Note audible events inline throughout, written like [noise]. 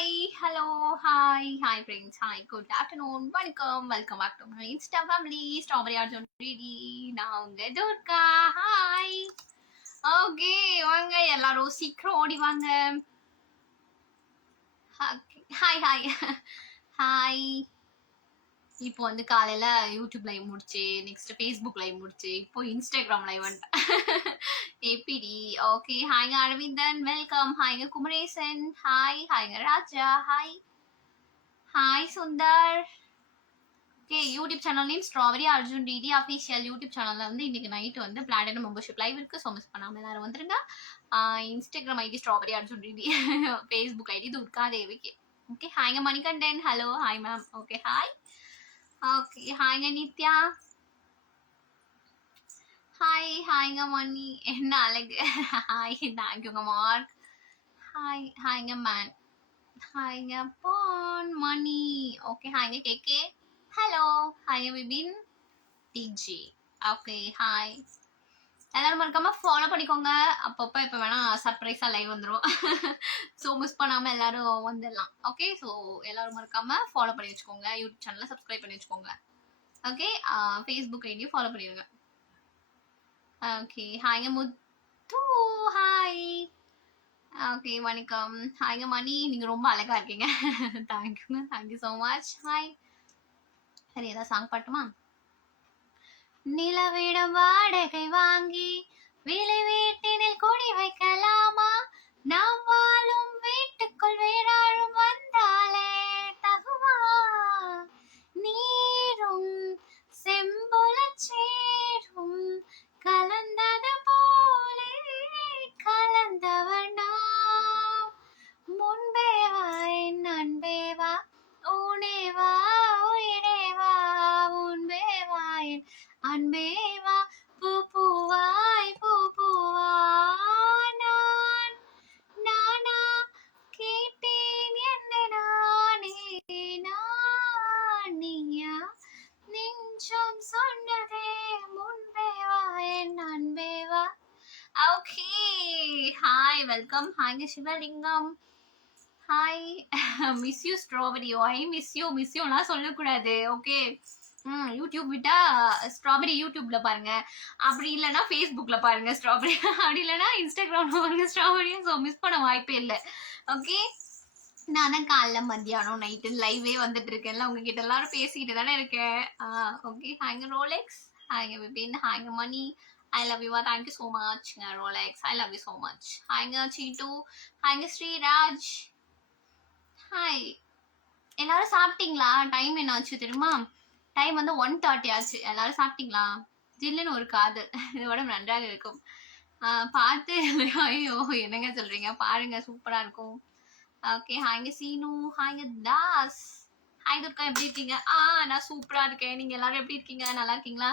Hi hello hi hi friends hi good afternoon வணக்கம் welcome back to my insta family strawberry Arjun ready நான் உங்க Durga hi okay வாங்க எல்லாரும் சீக்கிரம் ஓடி வாங்க. ஹாய் ஹாய் ஹாய் இப்போ வந்து காலையில யூடியூப் லைவ் முடிச்சு நெக்ஸ்ட் ஃபேஸ்புக் லைவ் முடிச்சு இப்போ இன்ஸ்டாகிராம் லைவ் வந்துட்டேன். ஏபிடி ஓகே ஹாய்ங்க அரவிந்தன் வெல்கம் ஹாய்ங்க Kumaresan hi ஹாய்ங்க Raja hi hi Sundar okay YouTube சேனல்லையும் name strawberry Arjun DD official YouTube சேனலில் வந்து இன்றைக்கி நைட்டு வந்து பிளாட்டினம் மெம்பர்ஷிப் லைவ் இருக்குது ஸோ மிஸ் பண்ணாமல் எல்லாரும் வந்துருங்க. Instagram ID strawberry Arjun DD Facebook ID Durga தேவிக்கு okay ஹாய்ங்க Manikandan hello hi ma'am okay hi okay ஹாய்ங்க Nithya hi ஹாய்ங்க மணி என்ன அழகு ஹாய் தேங்க்யூங்க மார்க் ஹாய் ஹாய்ங்க மேன் ஹாய்ங்க பான் மணி ஓகே ஹாய்ங்க கேகே ஹலோ ஹாய்ங்க விபின் டிஜி ஓகே ஹாய் எல்லாரும் மறக்காம ஃபாலோ பண்ணிக்கோங்க. அப்பப்போ இப்போ வேணா சர்ப்ரைஸாக லைவ் வந்துடும் ஸோ மிஸ் பண்ணாமல் எல்லாரும் வந்துடலாம். ஓகே ஸோ எல்லாரும் மறக்காம ஃபாலோ பண்ணி வச்சுக்கோங்க. யூடியூப் சேனலை சப்ஸ்கிரைப் பண்ணி வச்சுக்கோங்க. ஓகே ஃபேஸ்புக் ஐடியும் ஃபாலோ பண்ணிடுங்க ஓகே ஹாய்ங்க முத்து. ஹாய் ஓகே வணக்கம். ஹாய்ங்க மணி. நீங்கள் ரொம்ப அழகா இருக்கீங்க. தேங்க்யூங்க தேங்க்யூ ஸோ மச் ஹாய் சரி ஏதாவது சாங் பாட்டுமா? நிலவிடம் வாடகை வாங்கி விலை வீட்டினில் குடி வைக்கலாமா? நாம் வாழும் வீட்டுக்குள் வேறாழும் வந்தாலே தகுமா? நீரும் செம்புல சேரும் கலந்தது போலே கலந்தவர் welcome ஹாய்ங்க Sivalingam hi miss you strawberry I miss you miss யூலாம் சொல்லக்கூடாது. ஓகே ம் யூடியூப் விட்டா ஸ்ட்ராபெரி யூடியூப்ல பாருங்க. அப்படி இல்லைன்னா ஃபேஸ்புக்ல பாருங்க ஸ்ட்ராபெரி [laughs] அப்படி இல்லைன்னா இன்ஸ்டாகிராம்ல பாருங்க ஸ்ட்ராபெரியும் ஸோ மிஸ் பண்ண வாய்ப்பே இல்லை. ஓகே நான் தான் காலைல மத்தியானம் நைட்டு லைவே வந்துட்டு இருக்கேன்ல உங்ககிட்ட எல்லாரும் பேசிக்கிட்டு தானே இருக்கேன். ஓகே ஹாய்ங்க ரோலெக்ஸ் ஹாய்ங்க Bipin ஹாய்ங்க Mani I love you thank you so மச்ங்க Rolex I love you so much ஹாய்ங்க சீட்டு ஹாய்ங்க ஸ்ரீராஜ் ஹாய் எல்லாரும் சாப்பிட்டீங்களா? டைம் என்ன ஆச்சு தெரியுமா? டைம் வந்து ஒன் தேர்ட்டி ஆச்சு. எல்லாரும் சாப்பிட்டீங்களா? ஜில்லுன்னு ஒரு காதல் இதோட நன்றாக இருக்கும். பார்த்து ஐயோ என்னங்க சொல்றீங்க? பாருங்க சூப்பராக இருக்கும். ஓகே ஹாய்ங்க சீனு ஹாய்ங்க தாஸ் ஹாய் துர்கா எப்படி இருக்கீங்க? ஆ நான் சூப்பராக இருக்கேன். நீங்கள் எல்லாரும் எப்படி இருக்கீங்க? நல்லா இருக்கீங்களா?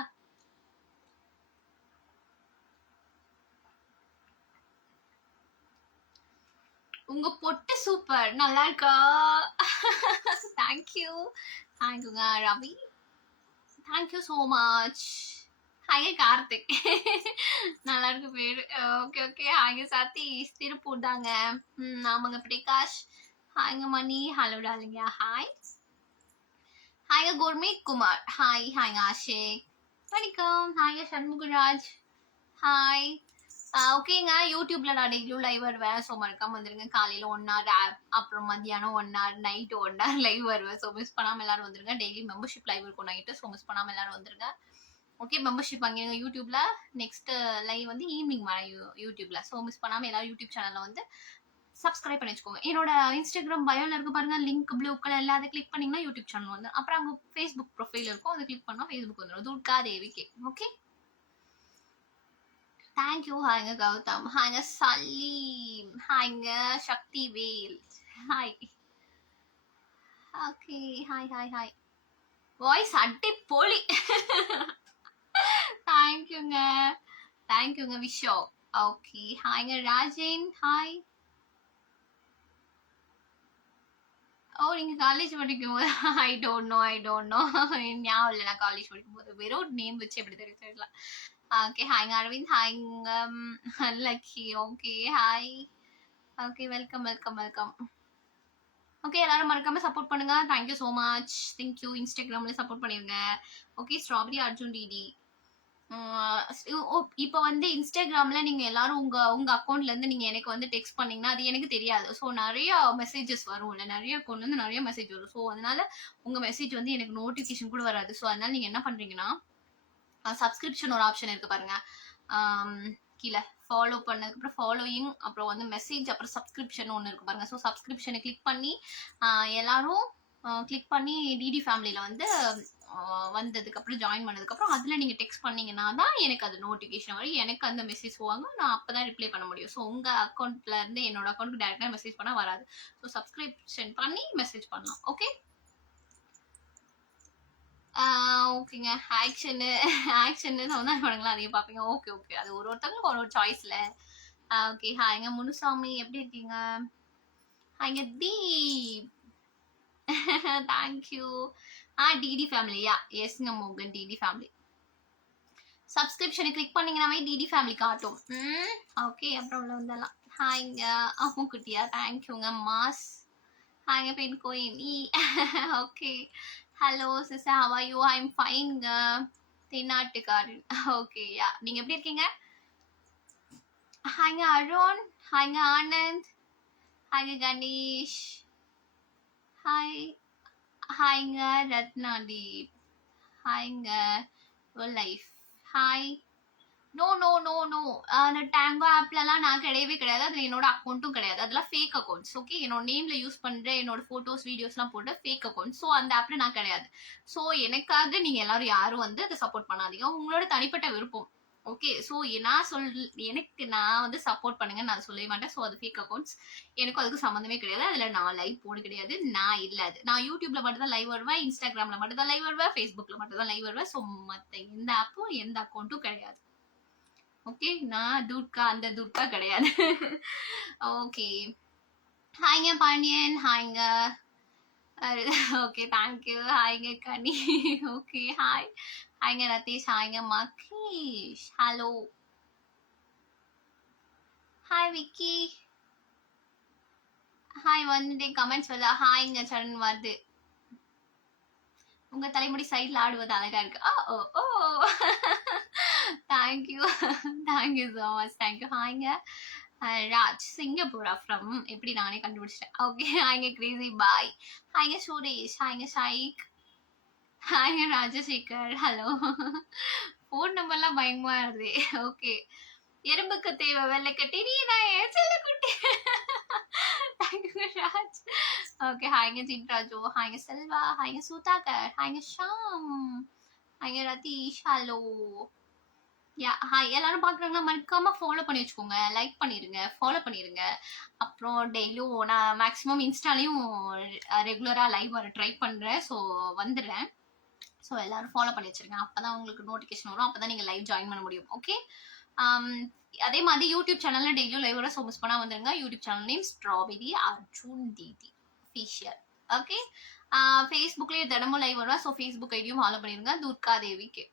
உங்க பொட்டு சூப்பர். நல்லா இருக்கா தேங்க்யூ தேங்க்யூங்க Ravi thank you so much ஹாய்ங்க Karthik நல்லா இருக்கு பேரு. Okay okay hi Sathish Tiruppur தாங்க ம் ஆமாங்க பிரகாஷ். ஹாய்ங்க மணி. ஹலோ டாலிங்க ஹாய் ஹாய்ங்க குர்மீத் குமார் ஹாய் ஹாய்ங்க ஆஷிக் வணக்கம். ஹாய்ங்க சண்முகராஜ் ஹாய் ஓகேங்க. யூடியூப்ல நான் டெய்லியும் லைவ் வருவேன். ஸோ மறக்காம வந்துருங்க. காலையில ஒன் ஹவர் அப்புறம் மத்தியானம் one hour night one hour live வருவேன். ஸோ மிஸ் பண்ணாம எல்லாரும் வந்துருங்க. டெய்லி மெம்பர்ஷிப் லைவ் இருக்கும் நைட்டு ஸோ மிஸ் பண்ணாம எல்லாரும் வந்துருங்க. ஓகே மெம்பர்ஷிப் வாங்கிடுங்க யூடியூப்ல நெக்ஸ்ட் லைவ் வந்து ஈவினிங் வரேன் யூ யூடியூப்ல ஸோ மிஸ் பண்ணாம எல்லாரும் யூடியூப் சேனல்ல வந்து சப்ஸ்கிரைப் பண்ணி வச்சுக்கோங்க. என்னோட இன்ஸ்டாகிராம் பயோல இருக்கு பாருங்க. லிங்க் ப்ளூ கலர் எல்லாம் அதை கிளிக் பண்ணீங்கன்னா யூடியூப் சேனல் வந்து அப்புறம் அவங்க ஃபேஸ்புக் ப்ரொஃபைல் இருக்கும். அதை கிளிக் பண்ணா ஃபேஸ்புக் வந்துடும் துர்கா தேவிக்கு ஓகே தேங்க்யூ ஹாய்ங்க கௌதம் ஹாய்ங்க Salim ஹாய்ங்க Sakthi Vel hi okay hi hi hi voice அட்டி போலி தேங்க்யூங்க தேங்க்யூங்க விஷோ ஓகே ஹாய்ங்க ராஜேன் ஹாய் ஓ நீங்க காலேஜ் படிக்கும் போது I don't know I don't know ஞாபகம் இல்லை நான் காலேஜ் படிக்கும் போது வெறும் நேம் வச்சு எப்படி தெரியல ஓகே ஹாய்ங்க Aravind ஹாய்ங்க lucky okay hi okay welcome welcome welcome okay எல்லாரும் மறக்காம சப்போர்ட் பண்ணுங்க thank you so much thank you இன்ஸ்டாகிராம்ல சப்போர்ட் பண்ணிருங்க ஓகே ஸ்ட்ராபெரி அர்ஜுன் டிடி இப்போ வந்து இன்ஸ்டாகிராம்ல நீங்க எல்லாரும் உங்க உங்க அக்கௌண்ட்ல இருந்து நீங்க எனக்கு வந்து டெக்ஸ்ட் பண்ணீங்கன்னா அது எனக்கு தெரியாது ஸோ நிறைய மெசேஜஸ் வரும் இல்லை நிறைய அக்கௌண்ட்ல இருந்து நிறைய மெசேஜ் வரும் ஸோ அதனால உங்க மெசேஜ் வந்து எனக்கு நோட்டிஃபிகேஷன் கூட வராது ஸோ அதனால நீங்க என்ன பண்றீங்கன்னா சப்ஸ்கிரிப்ஷன் ஒரு ஆப்ஷன் இருக்கு பாருங்க. கீழே ஃபாலோ பண்ணதுக்கப்புறம் ஃபாலோயிங் அப்புறம் வந்து மெசேஜ் அப்புறம் சப்ஸ்கிரிப்ஷன் ஒன்று இருக்கு பாருங்க. ஸோ சப்ஸ்கிரிப்ஷனை கிளிக் பண்ணி எல்லாரும் கிளிக் பண்ணி டிடி ஃபேமிலியில் வந்து வந்ததுக்கப்புறம் ஜாயின் பண்ணதுக்கப்புறம் அதில் நீங்கள் டெக்ஸ்ட் பண்ணீங்கன்னா தான் எனக்கு அது நோட்டிஃபிகேஷன் வரும். எனக்கு அந்த மெசேஜ் போவாங்க. நான் அப்போ தான் ரிப்ளை பண்ண முடியும். ஸோ உங்கள் அக்கௌண்ட்லேருந்து என்னோட அக்கௌண்ட்டுக்கு டேரெக்டாக மெசேஜ் பண்ணால் வராது. ஸோ சப்ஸ்கிரிப்ஷன் பண்ணி மெசேஜ் பண்ணலாம். ஓகே ஓகேங்க. ஆக்ஷனு ஆக்ஷனு சவுந்தர படங்கள்லாம் அதிகம் பார்ப்பீங்க. ஓகே ஓகே அது ஒரு ஒருத்தவங்களுக்கு ஒரு ஒரு சாய்ஸில் ஓகே ஹாய்ங்க முனுசாமி எப்படி இருக்கீங்க? ஹாய்ங்க தீப். [laughs] தேங்க்யூ ஆ டிடி ஃபேமிலியா எஸ்ங்க மோகன் டிடி ஃபேமிலி சப்ஸ்கிரிப்ஷனை கிளிக் பண்ணிங்கனாவே டிடி ஃபேமிலி காட்டும். ம் ஓகே அப்புறம் உள்ள வந்தெல்லாம் ஹாய்ங்க அம்முக்குட்டியா? தேங்க்யூங்க மாஸ். ஹாய்ங்க பெண் கோயின். ஈ ஓகே ஹலோ சிசா ஹவ் யூ ஐ எம் ஃபைன்ங்க தென்னாட்டுக்காரன். ஓகே யா நீங்கள் எப்படி இருக்கீங்க? ஹாய்ங்க அருண் ஹாய்ங்க ஆனந்த் ஹாய்ங்க கணேஷ் ஹாய் ஹாய்ங்க ரத்னாதீப் ஹாய்ங்க life hi no no no no அந்த டேங்கோ ஆப்லலாம் நான் கிடையவே கிடையாது. அதில் என்னோட அக்கௌண்ட்டும் கிடையாது. அதெல்லாம் ஃபேக் அக்கௌண்ட்ஸ் ஓகே என்னோட நேமில் யூஸ் பண்ணுற என்னோட ஃபோட்டோஸ் வீடியோஸ்லாம் போட்டு ஃபேக் அக்கௌண்ட் ஸோ அந்த ஆப்பில் நான் கிடையாது. ஸோ எனக்காக நீங்கள் எல்லாரும் யாரும் வந்து அதை சப்போர்ட் பண்ணாதீங்க. உங்களோட தனிப்பட்ட விருப்பம் ஓகே ஸோ நான் சொல் எனக்கு நான் வந்து சப்போர்ட் பண்ணுங்க. நான் சொல்லவே மாட்டேன். ஸோ அது ஃபேக் அக்கௌண்ட்ஸ் எனக்கும் அதுக்கு சம்மந்தமே கிடையாது. அதில் நான் லைவ் போட கிடையாது. நான் இல்லை அது. நான் யூடியூப்ல மட்டும் தான் லைவ் வருவேன். இன்ஸ்டாகிராமில் மட்டும் தான் லைவ் வருவேன். ஃபேஸ்புக்கில் மட்டும் தான் லைவ் வருவேன். ஸோ மற்ற எந்த ஆப்பும் எந்த அக்கௌண்ட்டும் கிடையாது. ஓகே நான் துட்கா அந்த துட்கா கிடையாது ஓகே ஹாய்ங்க பாண்டியன் ஹாய்ங்க ஓகே தேங்க்யூ ஹாய்ங்க கனி ஓகே ஹாய் ஹாய்ங்க Ratheesh ஹாய்ங்க Mahesh hello hi Vicky hi வந்துட்டு கமெண்ட்ஸ் வருதா ஹாய்ங்க சரண் வருது உங்க தலைமுடி சைட்ல ஆடுவது அழகா இருக்கு. ஆ ஓ ஓ. Thank you thank you so much thank you ஹாய்ங்க Raj சிங்கப்பூரா ஃப்ரம் எப்படி நானே கண்டுபிடிச்சிட்டேன். ஓகே ஹாய்ங்க கிரேசி பாய் ஹாய்ங்க சுரேஷ். ஹாய்ங்க ஷைக். ஹாய்ங்க ராஜசேகர். ஹலோ ஃபோன் நம்பர்லாம் பயங்கரமா இருது ஓகே எறும்புக்கு தேவை வெள்ளை கட்டி நீ நான் ஏன் செல்ல குட்டி ஓகே ஹாய்ங்க ஜின்ராஜு ஹாய்ங்க செல்வா ஹாய்ங்க சூதாகர் ஹாய்ங்க ஷாம் ஹாய்ங்க ரதீஷ் ஹலோ யா ஹாய் எல்லாரும் பார்க்குறாங்கன்னா மறக்காம ஃபாலோ பண்ணி வச்சுக்கோங்க. லைக் பண்ணிடுங்க ஃபாலோ பண்ணிடுங்க அப்புறம் டெய்லியும் நான் மேக்ஸிமம் இன்ஸ்டாலையும் ரெகுலராக லைவ் வர ட்ரை பண்ணுறேன் ஸோ வந்துடுறேன். ஸோ எல்லாரும் ஃபாலோ பண்ணி வச்சுருங்க. அப்போ தான் உங்களுக்கு நோட்டிஃபிகேஷன் வரும். அப்போ தான் நீங்கள் லைவ் ஜாயின் பண்ண முடியும். ஓகே um, அதே மாதிரி யூடியூப் சேனலில் டெய்லியும் லைவ் வர ஸோ மிஸ் பண்ணால் வந்துருங்க. YouTube channel name strawberry Arjun DD official okay ஃபேஸ்புக்லேயே தினமும் லைவ் வருவா. ஸோ ஃபேஸ்புக் ஐடியும் ஃபாலோ பண்ணிடுங்க துர்கா தேவிக்கு.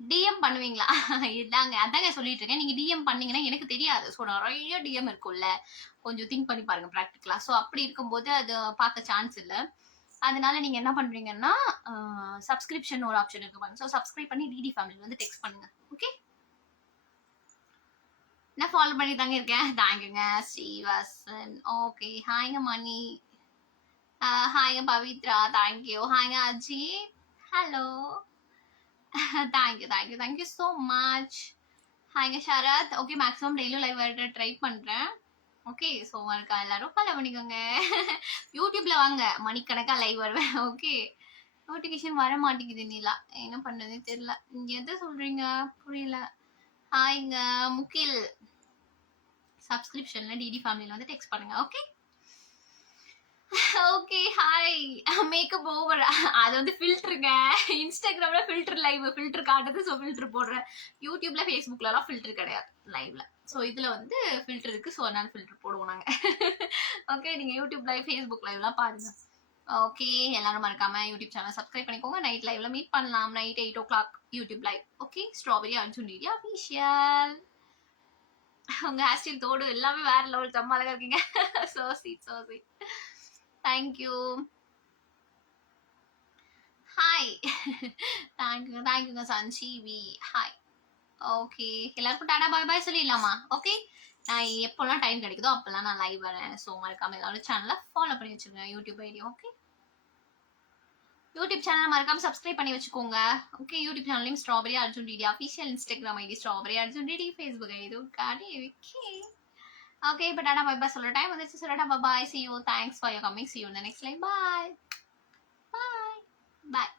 டிஎம் பண்ணுவீங்களா? [laughs] இதாங்க. அதாங்க சொல்லிட்டு இருக்கேன் நீங்க டிஎம் பண்ணீங்கன்னா எனக்கு தெரியாது. ஸோ நிறைய டிஎம் இருக்கும்ல. கொஞ்சம் திங்க் பண்ணி பாருங்க ப்ராக்டிக்கலா ஸோ அப்படி இருக்கும்போது அது பார்க்க சான்ஸ் இல்லை. அதனால நீங்க என்ன பண்றீங்கன்னா uh, சப்ஸ்கிரிப்ஷன் ஒரு ஆப்ஷன் இருக்கு பாருங்க. ஸோ சப்ஸ்கிரைப் பண்ணி டிடி ஃபேமிலி வந்து டெக்ஸ்ட் பண்ணுங்க. ஓகே நான் ஃபாலோ பண்ணி தாங்க இருக்கேன். தேங்க்யூங்க ஸ்ரீவாசன். ஓகே ஹாய்ங்க மணி. ஹாய்ங்க Pavithra. Thank you ஹாய்ங்க Ajith hello thank you thank you thank you so much ஹாய்ங்க Sharath okay maximum டெய்லியும் லைவ் வர ட்ரை பண்ணுறேன் ஓகே ஸோ இருக்கா எல்லாரும் ஃபாலோ பண்ணிக்கோங்க. யூடியூப்ல வாங்க. மணிக்கணக்காக லைவ் வருவேன். ஓகே நோட்டிஃபிகேஷன் வர மாட்டேங்குது நீலா. என்ன பண்ணுறதுன்னு தெரியல. நீங்கள் எதை சொல்கிறீங்க புரியல. இங்க முகில் சப்ஸ்கிரிப்ஷன்ல டிடி ஃபேமிலியில் வந்து டெக்ஸ்ட் பண்ணுங்க okay okay hi makeup over அது வந்து ஃபில்டருங்க இன்ஸ்டாகிராம்ல ஃபில்டர் லைவ் ஃபில்டர் காட்டுது ஸோ ஃபில்டர் போடுறேன் யூடியூப்ல ஃபேஸ்புக்லலாம் ஃபில்டர் கிடையாது லைவ்ல ஸோ இதுல வந்து ஃபில்டர் இருக்கு ஸோ அதனால ஃபில்டர் போடுவோம் நாங்கள் ஓகே நீங்க யூடியூப் லைவ் ஃபேஸ்புக் லைவ்லாம் பாருங்க. ஓகே எல்லாரும் மறக்காம யூடியூப் சேனல் சப்ஸ்கிரைப் பண்ணிக்கோங்க. நைட் லைவ்ல மீட் பண்ணலாம். Night eight o'clock YouTube live okay strawberry Arjun டிடியா official உங்க ஹேர் ஸ்டைல் தோடு எல்லாமே வேற லெவல் செம்ம அழகா இருக்கீங்க. So sweet so sweet thank you hi thank you தேங்க்யூங்க சஞ்சீவி ஹாய் ஓகே எல்லாருக்கும் டாடா பாய் பாய் சொல்லிடலாமா? ஓகே நான் எப்போல்லாம் டைம் கிடைக்குதோ அப்போல்லாம் நான் லைவ் வரேன். ஸோ மறக்காமல் எல்லாரும் சேனலை ஃபாலோ பண்ணி வச்சுருக்கேன் YouTube idea okay YouTube channel மறக்காம சப்ஸ்கிரைப் பண்ணி வச்சுக்கோங்க. ஓகே யூடியூப் சேனல்லையும் strawberry Arjun DD official Instagram ID strawberry Arjun DD Facebook ID காடி ஓகே ஓகே இப்போ டாடா பாய் பாய் சொல்ல டைம் வந்துச்சு சொல்லடா bye see you thanks for your coming see you இந்த next line bye bye bye